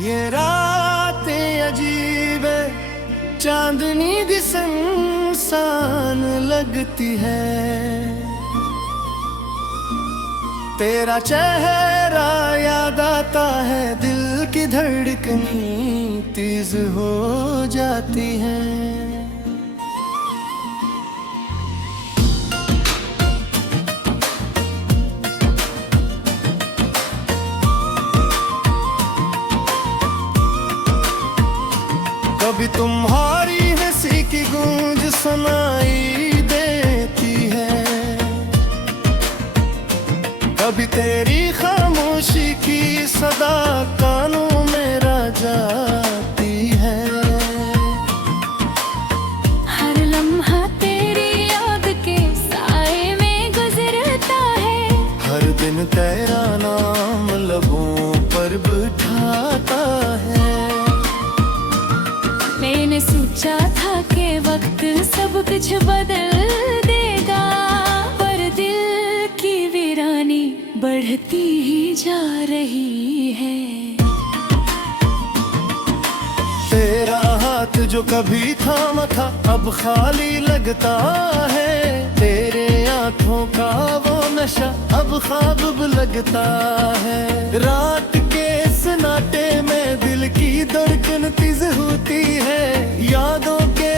ये रातें अजीब है, चांदनी दिस इंसान लगती है। तेरा चेहरा याद आता है, दिल की धड़कनी तेज हो जाती है। कभी तुम्हारी हंसी की गूंज सुनाई देती है, कभी तेरी खामोशी की सदा कानों में रह जाती है। हर लम्हा तेरी याद के साए में गुजरता है, हर दिन तेरा नाम लबों पर बिठाता है। मैंने सोचा था कि वक्त सब कुछ बदल देगा, पर दिल की वीरानी बढ़ती ही जा रही है। तेरा हाथ जो कभी थामा था अब खाली लगता है, तेरे आंखों का वो नशा अब ख्वाब लगता है। रात के सन्नाटे में दिल की धड़कन तेज होती है, यादों के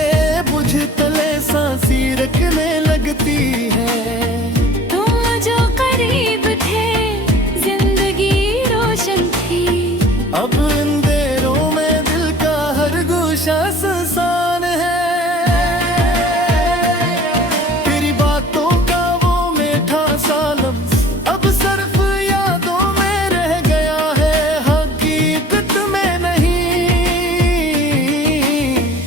बुझ तले सांसी रखने लगती है। तुम जो करीब थे जिंदगी रोशन थी, अब अंधेरों में दिल का हर गोशा सुनसान है। तेरी बातों का वो मीठा सा लफ्ज़ अब सिर्फ यादों में रह गया है, हकीकत में नहीं।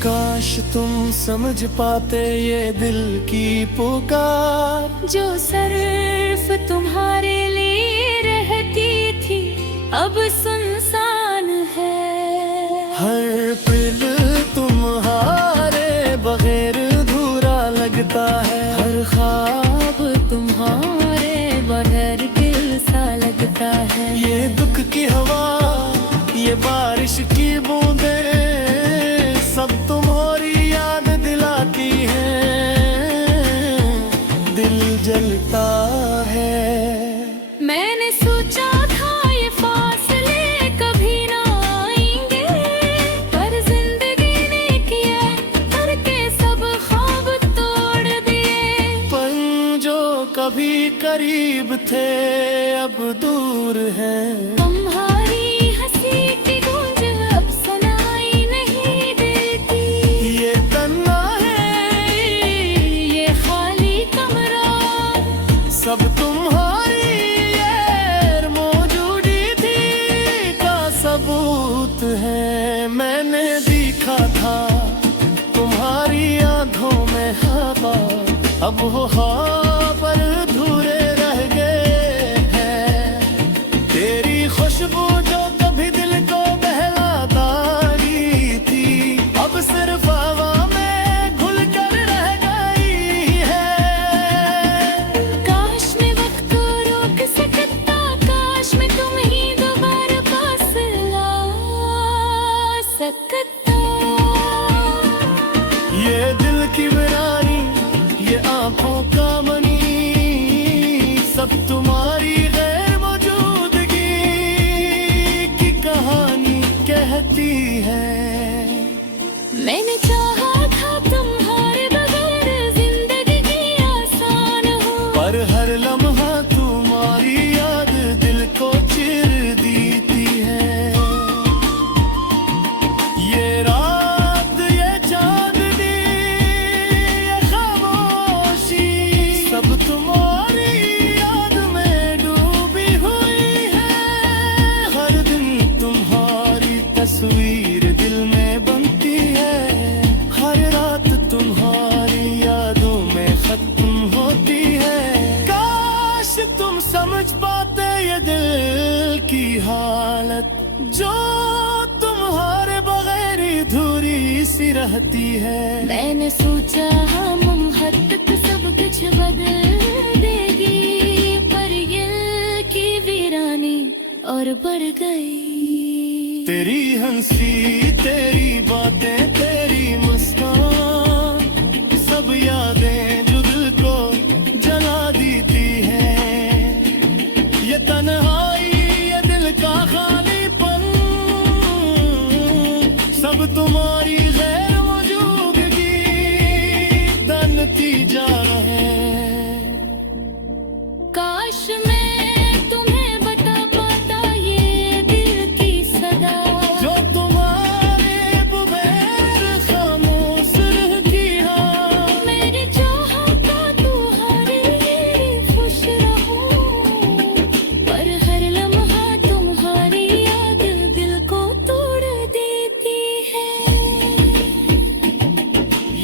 काश तुम समझ पाते ये दिल की पुकार, जो सिर्फ तुम्हारे लिए रहती थी अब सुनसान है। हर पल तुम्हारे बगैर अधूरा लगता है, हर ख्वाब तुम्हारे बगैर दिल सा लगता है। ये दुख की हवा, ये बारिश की बूंदें सब तुम्हारी याद दिलाती हैं। दिल जलता है। मैंने सोचा था ये फासले कभी ना आएंगे, पर जिंदगी ने किया करके सब ख्वाब तोड़ दिए। पल जो कभी करीब थे अब दूर हैं। तुम्हारी हंसी की गूंज अब सुनाई नहीं देती, ये तन्ना है, ये खाली कमरा सब तुम्हारी गैर मौजूदी थी का सबूत है। मैंने देखा था तुम्हारी आंखों में हवा, अब वो ख्वाब अधूरे रह गए हैं। तेरी खुशबू जो कभी दिल को बहलाता थी, अब सिर्फ हवा में घुल कर रह गई है। काश मैं वक्त को रोक सकता, काश मैं तुम्हें दोबारा पास ला सकता। ये दिल की वीरानी, ये आंखों का मनी सब तुम्हारी गैर मौजूदगी की कहानी कहती है। मैंने चाहा था तुम्हारे बगैर जिंदगी आसान हो, पर हर लम्हा तुम्हारी याद दिल को चिर देती है। ये रात, ये चांदनी, ये खामोशी सब तुम्हारी याद में डूबी हुई है। हर दिन तुम्हारी तस्वीर दिल में बनती है, हर रात तुम्हारी यादों में खत्म होती है। काश तुम समझ पाते ये दिल की हालत, जो तुम्हारे बगैर अधूरी सी रहती है। मैंने सोचा हम हद तक सब कुछ बदल देगी, पर ये की वीरानी और बढ़ गई। तेरी हंसी तेरी बातें तेरी मुस्कान सब यादें जो दिल को जला देती है। ये तन्हाई ये दिल का खालीपन सब तुम्हारी गैर मौजूदगी का नतीजा है। काश मैं तुम्हें बता पाता ये दिल की सदा जो तुम्हारे बगैर खामोश रह गया। मेरी चाहता तू हर मेरी खुश रहूं पर हर लम्हा तुम्हारी याद दिल को तोड़ देती है।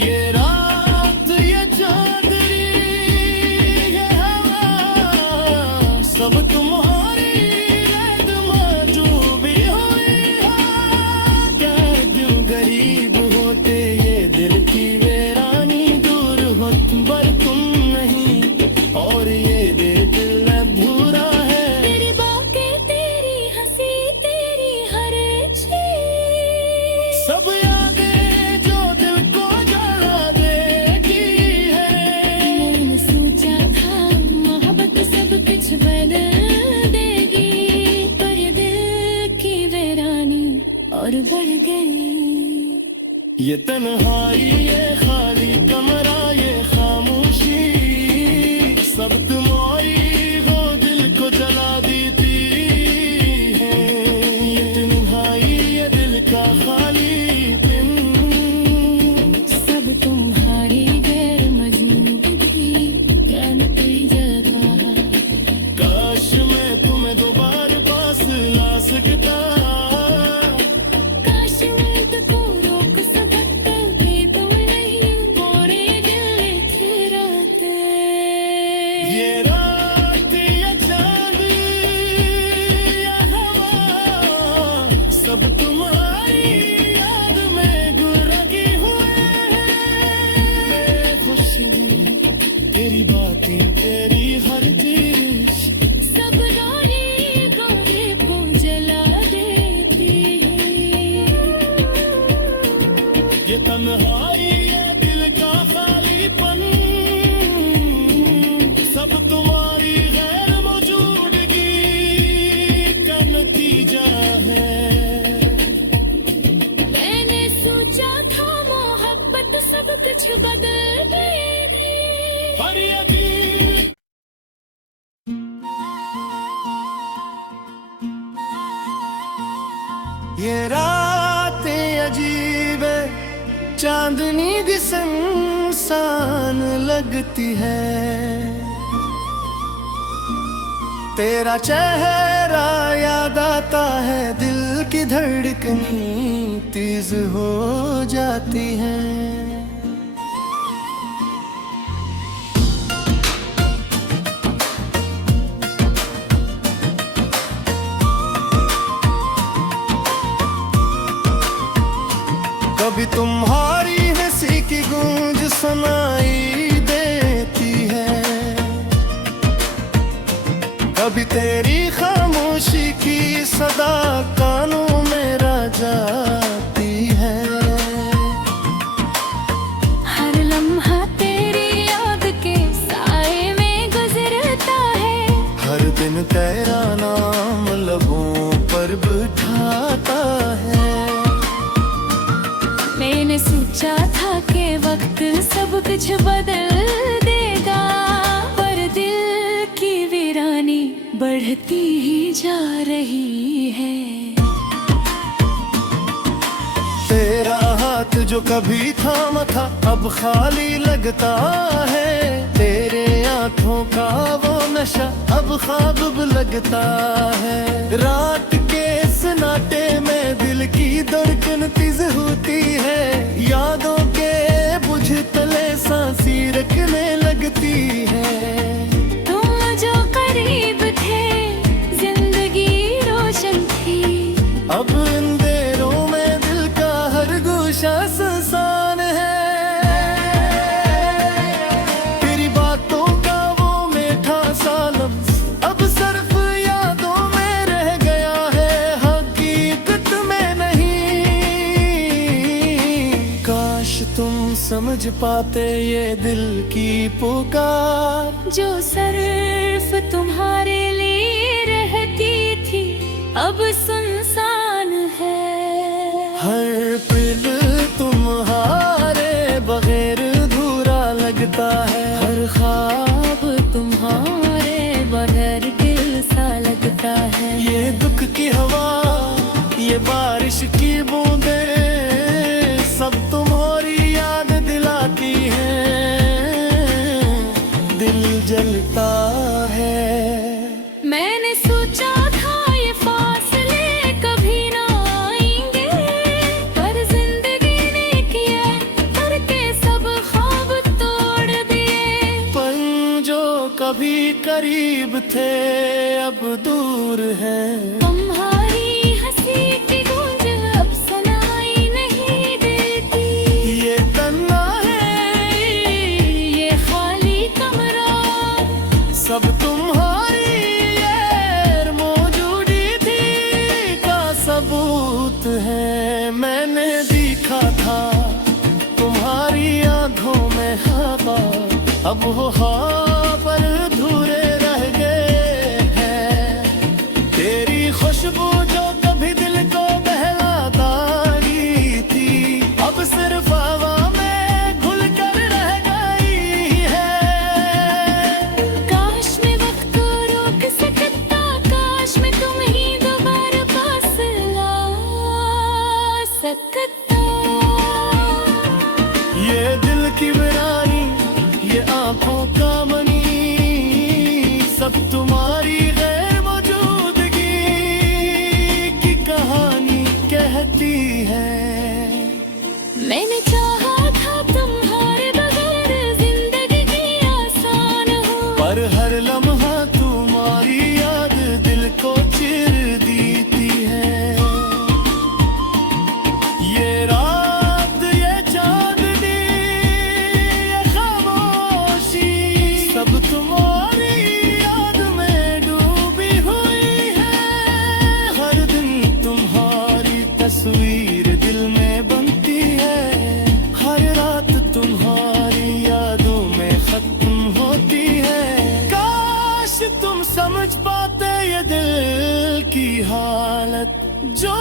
ये रात ये चांदनी ये हवा सब तुम्हारी याद मौजूद हुई है। क्या क्यों गरीब होते ये दिल की वीरानी दूर हो पर तुम नहीं और ये दिल अधूरा है। तेरी बातें तेरी हंसी तेरी हर चीज सब यादें जो दिल को जला देती है। मैंने सोचा था मोहब्बत सब कुछ बदल देगी पर ये दिल की वीरानी और बढ़ गई। ये तन्हाई ये खाली कमरा ये खामोशी सब तुम्हारी हो दिल को जला देती है। ये तन्हाई ये दिल का खालीपन सब तुम्हारी गैर मौजूदगी का नतीजा था। काश मैं तुम्हें दोबारा पास ला सकता। काश मैं तुझको रोक सकता भी तुम नहीं और ये दिल खिराते। ये रात ये चांद ये हवा सब तुम्हारी याद में गुरकी हुए हैं। बेखुशी तेरी बातें तेरी हर चीज सब रानी गोरे को जला देती है। ये तन्हाई ये दिल का खालीपन सब तुम्हारी गैर मौजूदगी का नतीजा है। मैंने सोचा था मोहब्बत सब कुछ बदल देगी पर ये दिल ये रातें अजीब है चांदनी भी संसान लगती है। तेरा चेहरा याद आता है दिल की धड़कन तेज हो जाती है। कभी तुम्हारी हंसी की गूंज सुनाई देती है। कभी तेरी खामोशी की सदा कानों में रह जाती है। हर लम्हा तेरी याद के साए में गुजरता है। हर दिन तेरा नाम लबों पर बिठाता है। मैंने सोचा था कि वक्त सब कुछ बदल देगा पर दिल की वीरानी बढ़ती ही जा रही है। तेरा हाथ जो कभी थामा था अब खाली लगता है। तेरे आंखों का वो नशा अब ख्वाब लगता है। रात के सन्नाटे में दिल की धड़कन तेज होती है। यादों के बुझ तले सांसी रखने लगती है। तुम जो करीब थे जिंदगी रोशन थी। अब अंधेरों में दिल का हर गोशा सुनसान है। तेरी बातों का वो मीठा सा लफ्ज अब सिर्फ यादों में रह गया है। हकीकत में समझ पाते ये दिल की पुकार। जो सिर्फ तुम्हारे लिए रहती थी अब सुनसान है। हर पल तुम्हारे बगैर अधूरा लगता है। हर ख्वाब तुम्हारे बगैर दिल सा लगता है। ये दुख की हवा, ये बारिश की बूंदें, सब तुम्हारी याद दिलाती हैं। दिल जलता है। मैंने सोचा था ये फासले कभी ना आएंगे, पर जिंदगी ने किया करके सब ख्वाब तोड़ दिए। पल जो कभी करीब थे अब दूर है। तुम्हारी हंसी की गूंज अब सुनाई नहीं देती। ये तन्हा है, ये खाली कमरा सब तुम्हारी गैर मौजूदी थी का सबूत है। मैंने देखा था तुम्हारी आंखों में हवा, अब वो ख्वाब अधूरे रह गए हैं। तेरी खुशबू जो कभी दिल को बहलाती थी अब सिर्फ हवा में घुल कर रह गई है। काश मैं वक्त को रोक सकता, काश मैं तुम ही दोबारा पास ला सकता। ये दिल की वीरानी, ये आंखों का मनी, सब तुम्हारी गैर मौजूदगी की कहानी कहती है। मैंने चाहा था तुम्हारे बगैर जिंदगी की आसान हो, पर हर लम्हा तुम्हारी याद दिल को चिर देती है। ये रात, ये चांदनी, ये खामोशी, सब तुम्हारी याद में डूबी हुई है। हर दिन तुम्हारी तस्वीर दिल में बनती है। हर रात तुम्हारी यादों में खत्म होती है। काश तुम समझ पाते ये दिल की हालत, जो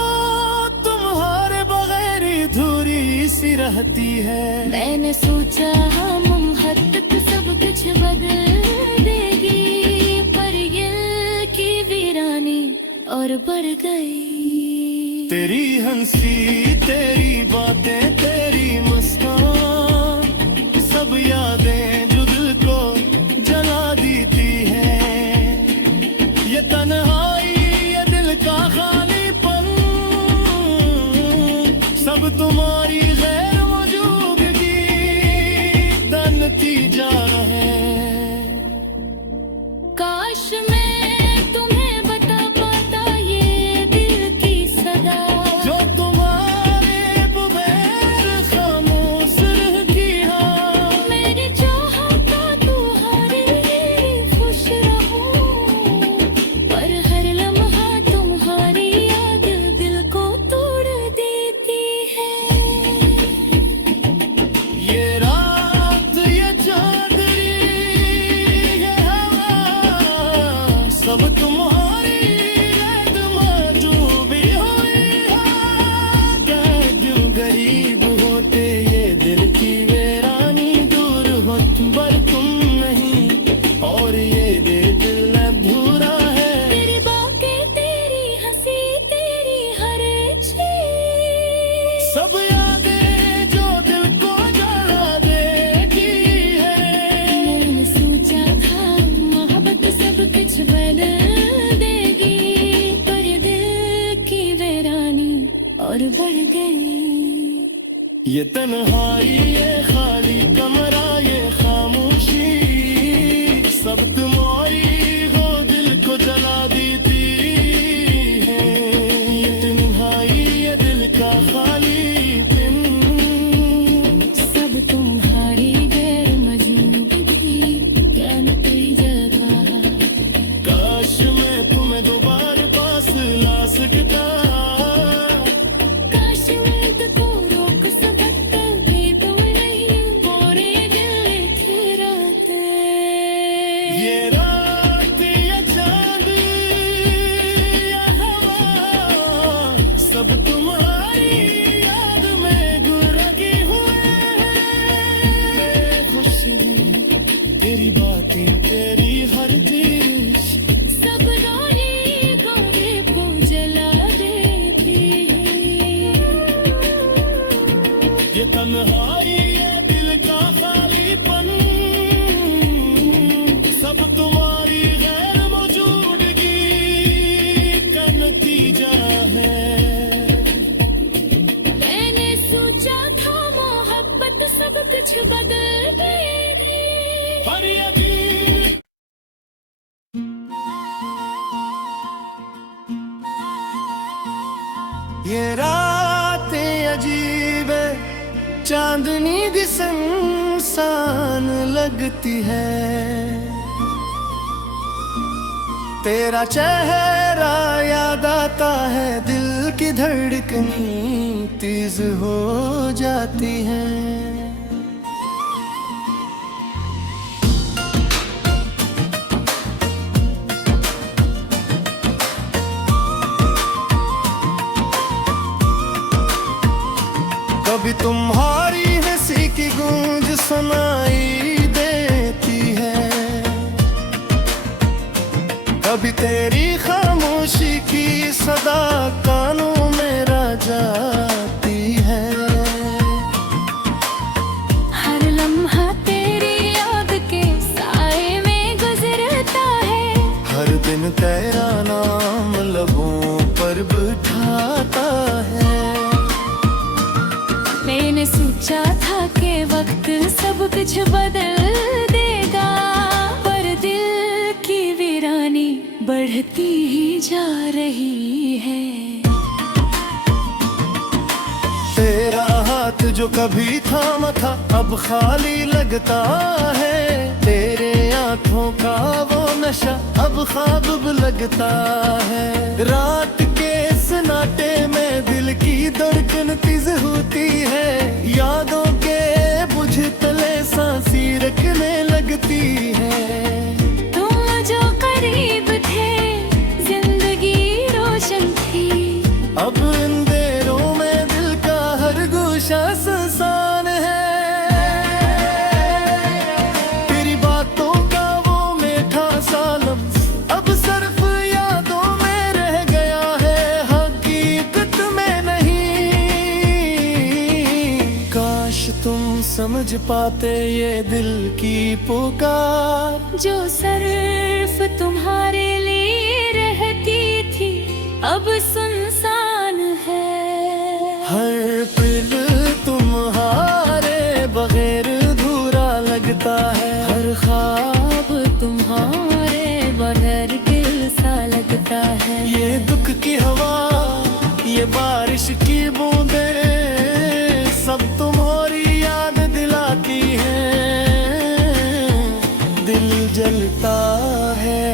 तुम्हारे बगैर अधूरी सी रहती है। मैंने सोचा हम हद तक सब कुछ बदल देगी, पर ये की वीरानी और बढ़ गई। तेरी हंसी, तेरी बातें, तेरी मुस्कान, सब यादें जो दिल को जला देती है। ये तन्हाई, ये दिल का खालीपन, सब तुम्हारी गैर मौजूदगी का नतीजा है। काश मैं तुम्हें बता पाता ये दिल की सदा, जो तुम्हारे बगैर खामोश रह गया। मैंने चाहा था तुम्हारे लिए खुश रहूं, पर हर लम्हा तुम्हारी याद दिल को तोड़ देती है। ये रात, ये चांदनी, ये हवा, सब तुम्हारी याद मौजूदी हुई है। क्यों गरीब होते ये दिल की वीरानी, दूर हो पर तुम नहीं, और ये दिल अधूरा है। तेरी बातें, तेरी हंसी, तेरी हर चीज, सब यादें जो दिल को जला देती है। मैंने सोचा था मोहब्बत सब कुछ बदल देगी, पर दिल की वीरानी और बढ़ गई। ये तन्हाई, ये खाली कमरा, ये खामोशी, सब तुम्हारी हो दिल को जला देती है। ये तन्हाई, ये दिल का खालीपन, सब तुम्हारी गैर मौजूदगी का नतीजा था। काश मैं तुम्हें दोबारा पास ला सकता। काश मैं को रोक सकता भी तो नहीं, ये रात ये चांद ये हवा सब तुम्हारी याद में गुरकी हुए हैं। बेखुशी तेरी बातें तेरी हर चीज सब रोने गोरे को जला देती है। ये तन्हाई ये दिल का खालीपन सब तुम्हारी गैर मौजूदगी का नतीजा है। मैंने सोचा था मोहब्बत सब कुछ बदल देगी, पर यकीन ये रातें अजीब है चांदनी दिस इंसान लगती है। तेरा चेहरा याद आता है दिल की धड़कन तेज हो जाती है। कभी तुम्हारी हंसी की गूंज सुनाई देती है, कभी तेरी खामोशी की सदा कानों में रह जाती है। हर लम्हा तेरी याद के साए में गुजरता है। हर दिन तेरा नाम लबों पर बिठाता है। मैंने सोचा था कि वक्त सब कुछ बदल देगा, पर दिल की वीरानी बढ़ती ही जा रही है। तेरा हाथ जो कभी थामा था अब खाली लगता है। तेरे आंखों का वो नशा अब ख्वाब लगता है। रात के सन्नाटे में दिल की धड़कन तेज होती है। यादों के बुझ तले सांसी रखने लगती है। तुम जो करीब थे जिंदगी रोशन थी, अब अंधेरों में दिल का हर गोशा सुनसान है। तेरी बातों का वो मीठा सालम अब सिर्फ यादों में रह गया है, हकीकत में नहीं। काश तुम समझ पाते ये दिल की पुकार, जो सिर्फ तुम्हारे लिए रहती थी अब सुनसान है। हर पल तुम्हारे बगैर अधूरा लगता है। हर ख्वाब तुम्हारे बगैर दिल सा लगता है। ये दुख की हवा ये बारिश की बूंदें सब तुम्हारी याद दिलाती हैं। दिल जलता है।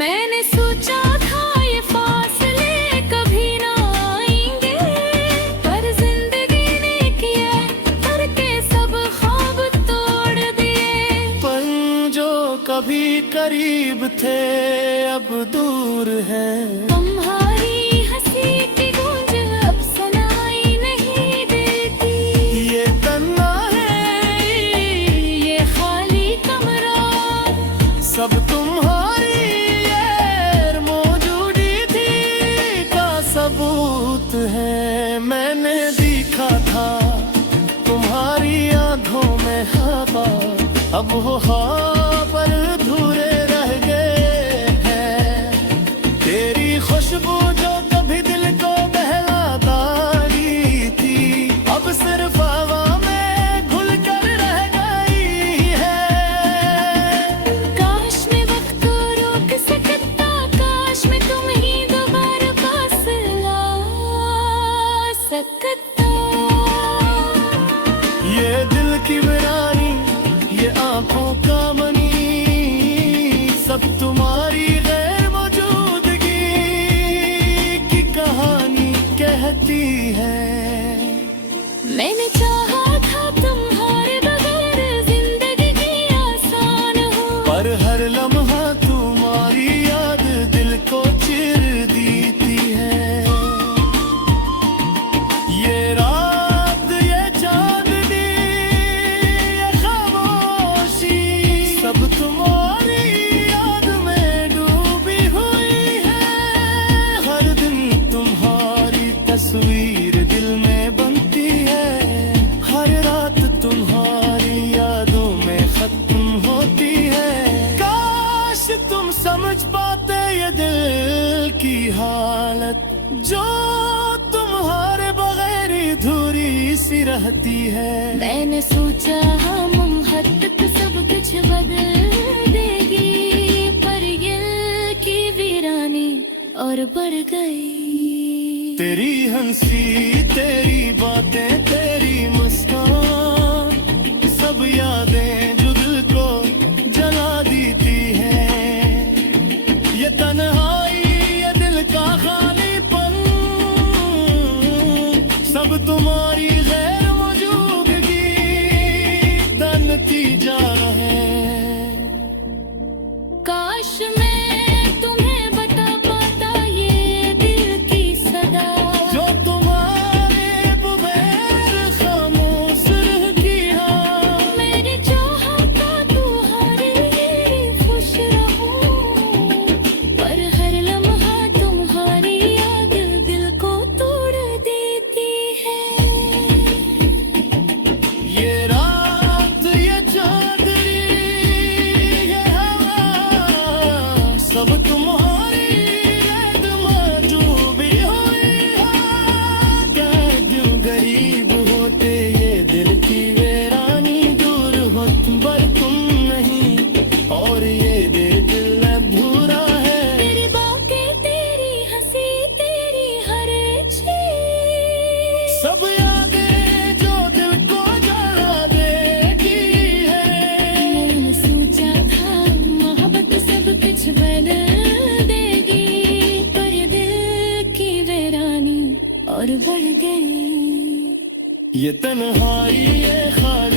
मैंने सोचा था ये फासले कभी ना आएंगे, पर जिंदगी ने किया करके सब ख्वाब तोड़ दिए। पल जो कभी करीब थे अब दूर हैं। तुम्हारी हंसी की गूंज अब सुनाई नहीं देती। ये तन्ना है ये खाली कमरा सब तुम्हारी गैर मौजूदी थी का सबूत है। मैंने देखा था तुम्हारी आंखों में हवा, अब वो ख्वाब अधूरे रह गए हैं। तेरी खुशबू जो कभी दिल को बहलाती थी अब सिर्फ हवा में घुल कर रह गई है। काश मैं वक्त को रोक सकता, काश मैं तुम ही दोबारा पास ला सकता। ये दिल की वीरानी ये आंखों का समझ पाते ये दिल की हालत जो तुम्हारे बगैर अधूरी सी रहती है। मैंने सोचा हम हद तक सब कुछ बदल देगी, पर ये की वीरानी और बढ़ गई। तेरी हंसी, तेरी बातें, तेरी मुस्कान, सब यादें जो दिल को जला देती है। ये तन्हाई, ये दिल का खालीपन, सब तुम्हारी गैर मौजूदगी का नतीजा है। काश मैं तुम्हें बता पाता ये दिल की सदा, जो तुम्हारे बगैर खामोश रह गया। मेरी चाहत का तुम्हारे लिए खुश रहूं, पर हर लम्हा तुम्हारी याद दिल को तोड़ देती है। ये रात, ये चांदनी, ये हवा, सब तुम्हारी याद मौजूदी हुई है। क्या क्यों गरीब होते ये दिल की वीरानी, दूर हो पर तुम नहीं, और ये दिल अधूरा है। तेरी बातें, तेरी हंसी, तेरी हर चीज, सब यादें जो दिल को जला देती है। मैंने सोचा था मोहब्बत सब कुछ बदल देगी, पर ये दिल की वीरानी और बढ़ गई। ये तन्हाई, ये खाली